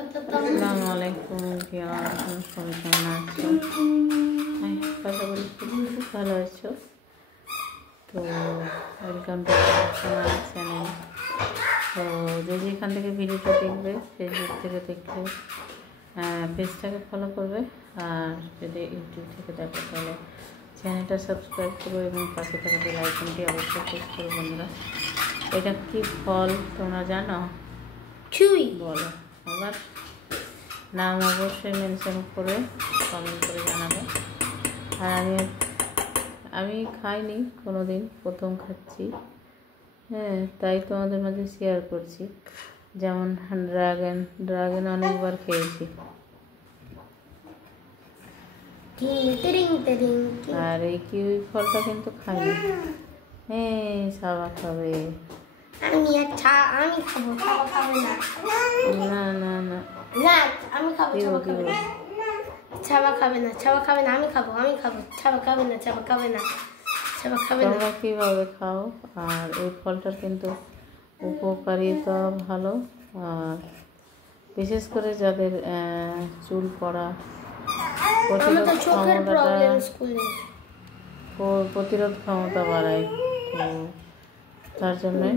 আসসালামু আলাইকুম সবাই কেমন আছো? কথা বলি খুব ভালো আছো তো। ওয়েলকাম টু আমার চ্যানেল। তো যে যেখান থেকে ভিডিওটা দেখবে ফেসবুক থেকে দেখলে পেজটাকে ফলো করবে, আর যদি ইউটিউব থেকে দেখো তাহলে চ্যানেলটা সাবস্ক্রাইব করো এবং পাশে থাকা বেল আইকনটি অবশ্যই প্রেস করো। বন্ধুরা, এটা কি ফল তোমরা জানো? চুই বলো আবার, নাম অবশ্যই মেনশন করে কমেন্ট করে জানাবে। আর আমি খাইনি কোনো দিন, প্রথম খাচ্ছি। তাই তোমাদের মাঝে শেয়ার করছি। যেমন ড্রাগন অনেকবার খেয়েছি, আর এই কিউই ফলটা কিন্তু খাইনি। সাবা খাবে। আমি খাবো, খাবে না। না না না না, আমি খাবো। ছাবা খাবে না, ছাবা খাবে না। আমি খাবো, ছাবা খাবে না, ছাবা খাবে না, ছাবা খাবে না। তোমরা কীভাবে খাও? আর এই ফলটার কিন্তু উপকারিতা ভালো, আর বিশেষ করে যাদের চুল পড়া, প্রতিরোধ ক্ষমতা বাড়ায়, তো তার জন্যে।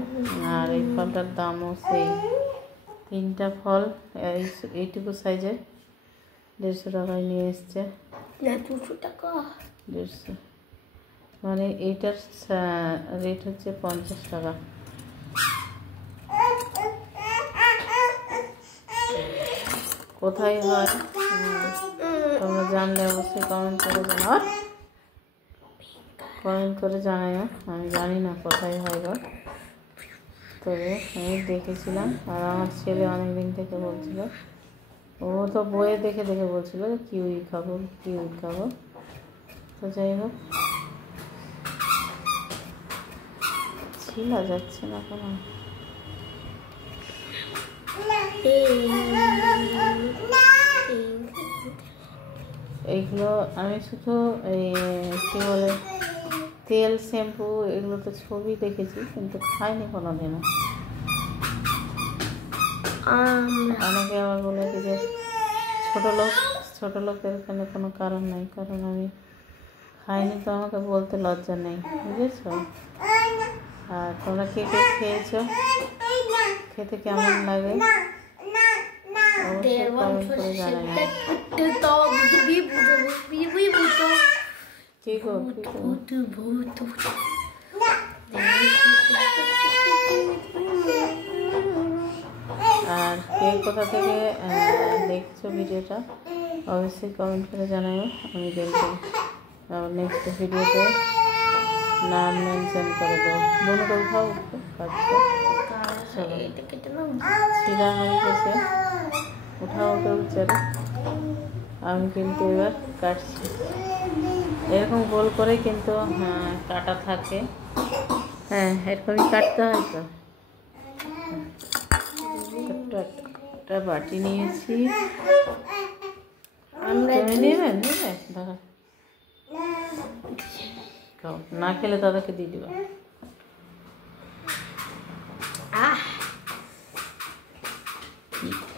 আর এই ফলটার দামও সেই 3টা ফল এইটুকু সাইজের 150 টাকায় নিয়ে এসছে। 200 টাকা, 150, মানে এইটার রেট হচ্ছে 50 টাকা। কোথায় হয় তোমরা জানলে অবশ্যই কমেন্ট করে জানাও। আমি জানি না কোথায় হয় গো, তবে আমি দেখেছিলাম। আর আমার ছেলে অনেকদিন থেকে বলছিল, ও তো বইয়ে দেখে বলছিল যে কিউই খাবো। তো যাই হোক, ছিলা যাচ্ছে না কোনো। এইগুলো আমি শুধু কী বলে তেল, শ্যাম্পু, এগুলো তো ছবি দেখেছি, কিন্তু খাইনি কোনো দিনও। অনেকে আবার বলে যে ছোটো লোকের এখানে কোনো কারণ নেই, কারণ আমি খাইনি তো আমাকে বলতে লজ্জা নেই, বুঝেছো? আর তোমরা কে খেয়েছো, খেতে কেমন লাগে অবশ্যই কমেন্ট করে জানাবে। আর কে কোথা থেকে দেখছো ভিডিওটা অবশ্যই কমেন্ট করে জানাবে। আমি দেখবো নেক্সট ভিডিওতে নাম মেনশন করে দেবো। বন্ধুটা উঠাও, ছিলা হয়ে গেছে, উঠাও উচ্চারে। আমি কিন্তু এবার কাটছি, এরকম গোল করে কিন্তু কাটা থাকে। এরকমই কাটতে হয়। তো একটা বাটি নিয়েছি, নেবেন দাদা, না খেলে দাদাকে দিয়ে দেবে।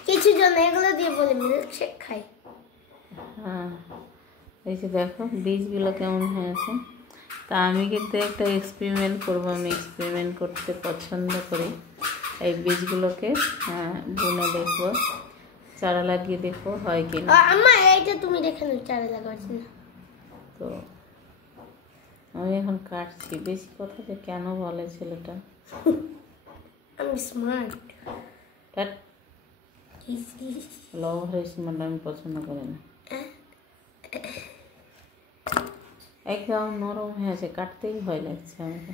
কিছু জন এগুলো দিয়ে বলে মিল্কশেক খাই। এই যে দেখো বীজগুলো কেমন হয়েছে। তা আমি কিন্তু একটা এক্সপেরিমেন্ট করবো। আমি এক্সপেরিমেন্ট করতে পছন্দ করি। এই বীজগুলোকে বুনে দেখবো, চারা লাগিয়ে দেখবো হয় কিনা। এইটা তুমি দেখে নাও, চারা লাগাচ্ছি না তো আমি এখন কাটছি। বেশি কথা যে কেন বলে ছেলেটা, আমি স্মার্ট। আমি পছন্দ করি না, একদম নরম হয়ে আছে, কাটতেই ভয় লাগছে আমাকে।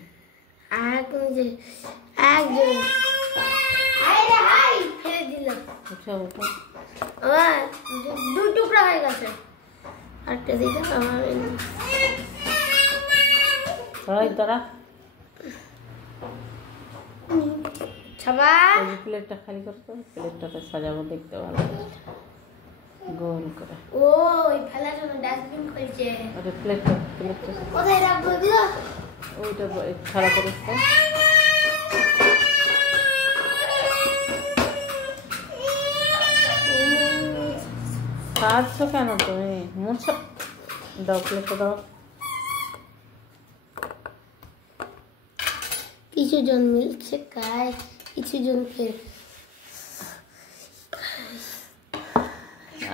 দু টুকরা হয়ে গেছে, আরেকটা দিয়ে দাঁড়া। প্লেটটা খালি করতে, প্লেটটাতে সাজাবো, দেখতে ভালো গোল করে। ওই ফেলার জন্য ডাস্টবিন খুলছে। ওটা প্লেটটা কোথায় রাখবো দিও? ওইটা ছাড়া করে খাচ্ছ কেন তুমি? মুছো দাও, প্লেটে দাও। কিছু জন মিল্কশেক খায়, কিছু জন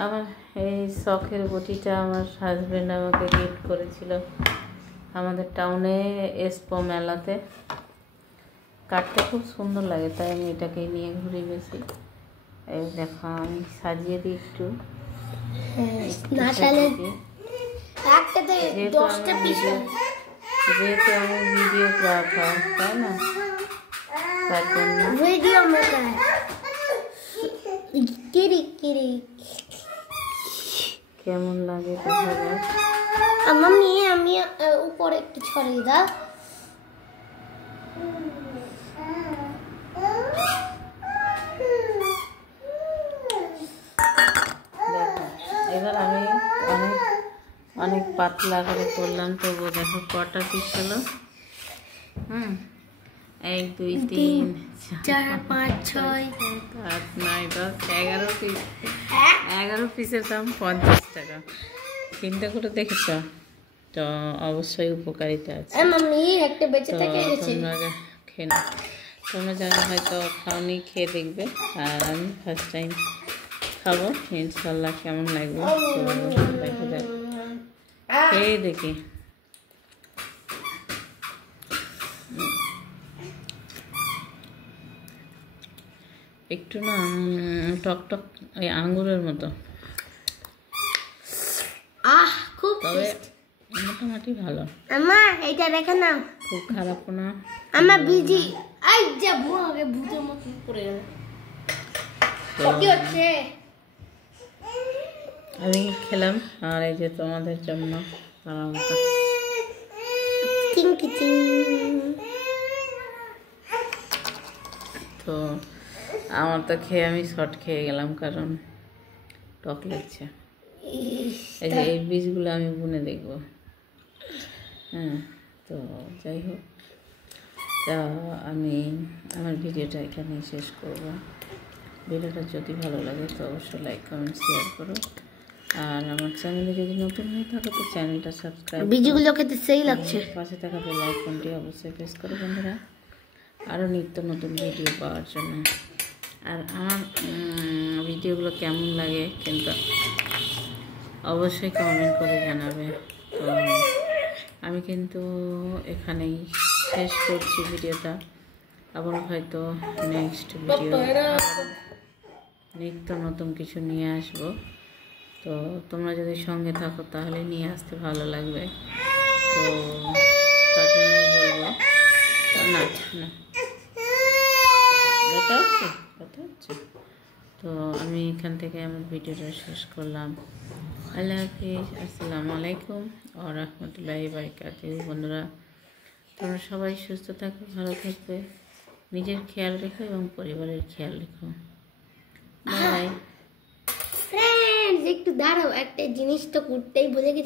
আমার এই শখের বটিটা আমার হাজবেন্ড আমাকে গিফট করেছিল আমাদের টাউনে এক্সপো মেলাতে। কাটতে খুব সুন্দর লাগে, তাই আমি এটাকেই নিয়ে ঘুরে বেশি। এই দেখো আমি সাজিয়ে দিই একটু, যেহেতু আমি ভিডিওগ্রাফার, তাই না? তার জন্য ভিডিও কেমন লাগে দেখা যাক। আমি উপরে একটু ছড়িয়ে দাও। দেখো এবার আমি অনেক পাতলা করে করলাম, তবু দেখো কটা পিস হলো। 1 2 3 4 5 6 7 8 9 10 11 পিস। 11 পিসের দাম 50 টাকা। চিন্তা করে দেখেছ তো? অবশ্যই উপকারিতা আছে। তোমরা খেয়ে নাও, তোমরা যারা হয়তো খাওনি খেয়ে দেখবে। আর আমি ফার্স্ট টাইম খাবো, ইনশাল্লাহ কেমন লাগবে দেখা যাক, খেয়ে দেখি। একটু না টক টক ওই আঙ্গুরের মতো, খুব তবে মোটামুটি ভালো। এইটা দেখে না, খুব খারাপ না। বিজি ভূতের মতো পড়ে গেল। আমি খেলাম, আর এই যে তোমাদের জন্য তো আমার তো খেয়ে আমি শর্ট খেয়ে গেলাম, কারণ টক লাগছে। এই যে এই বীজগুলো আমি বুনে দেখবো। তো যাই হোক, তা আমি আমার ভিডিওটা এখানে শেষ করব। ভিডিওটা যদি ভালো লাগে তো অবশ্যই লাইক কমেন্ট শেয়ার করো। আর আমার চ্যানেলে যদি নতুন হয়ে থাকো তো চ্যানেলটা সাবস্ক্রাইব, ভিডিওগুলো খেতে সেই লাগছে, পাশে থাকা বেল আইকনটি অবশ্যই প্রেস করো বন্ধুরা, আরও নিত্য নতুন ভিডিও পাওয়ার জন্য। আর আমার ভিডিওগুলো কেমন লাগে কিন্তু অবশ্যই কমেন্ট করে জানাবে। তো আমি কিন্তু এখানেই শেষ করছি ভিডিওটা। আবার হয়তো নেক্সট ভিডিও নিত্য নতুন কিছু নিয়ে আসবো। তো তোমরা যদি সঙ্গে থাকো তাহলে নিয়ে আসতে ভালো লাগবে। তো তার জন্যই বলবো, না না কথা হচ্ছে। তো আমি এখান থেকে আমার ভিডিওটা শেষ করলাম। আল্লাহ হাফিজ, আসসালামু আলাইকুম ওয়া রাহমাতুল্লাহি ওয়া বারাকাতুহু। বন্ধুরা তোমরা সবাই সুস্থ থাকো, ভালো থাকবে, নিজের খেয়াল রেখো এবং পরিবারের খেয়াল রেখো। বাই। ফ্রেন্ডস একটু দাঁড়াও, একটা জিনিস তো করতেই ভুলে গেছি।